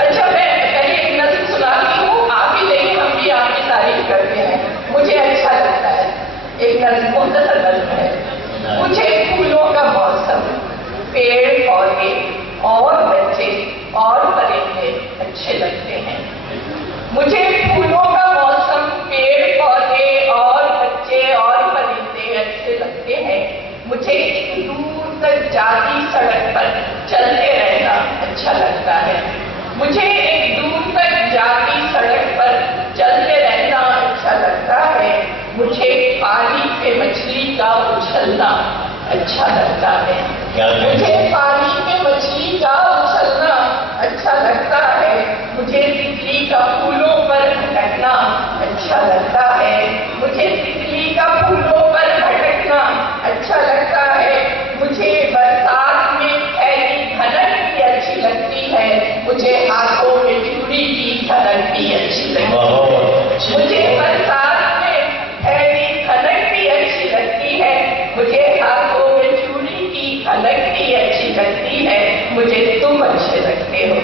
اچھا میں پہلے ایک نظم سناتی ہوں، آپ ہی نہیں ہم بھی آپ کی تعریف کرتے ہیں، مجھے اچھا لگتا ہے۔ ایک نظم مختصر نظم ہے۔ مجھے پھولوں کا موسم، پیڑ پودے اور بچے اور پرندے اچھے لگتے ہیں۔ مجھے پھولوں کا موسم، پیڑ پودے اور بچے اور پرندے اچھے لگتے ہیں۔ مجھے ایک دور تک جاتی سڑک پر چلتے رہنا اچھا لگتا ہے۔ مجھے ایک دور تک جاتی سڑک پر چلتے رہنا اچھا لگتا ہے۔ مجھے پانی پہ مچھلی کا اچھلنا اچھا لگتا ہے۔ مجھے پانی پہ مچھلی کا اچھلنا اچھا لگتا ہے۔ مجھے تتلی کا پھولوں پر بھٹکنا اچھا لگتا ہے۔ مجھے تتلی کا پھولوں پر بھٹکنا اچھا لگتا ہے۔ مجھے برسات میں پھیلی دھنک بھی اچھی لگتی ہے۔ مجھے ہاتھوں میں چوڑی کی دھنک بھی اچھی لگتی ہے۔ مجھے برسات میں پھیلی دھنک بھی اچھی لگتی ہے۔ مجھے ہاتھوں میں چوڑی کی دھنک بھی اچھی لگتی ہے۔ مجھے تم اچھے لگتے ہو۔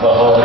بہت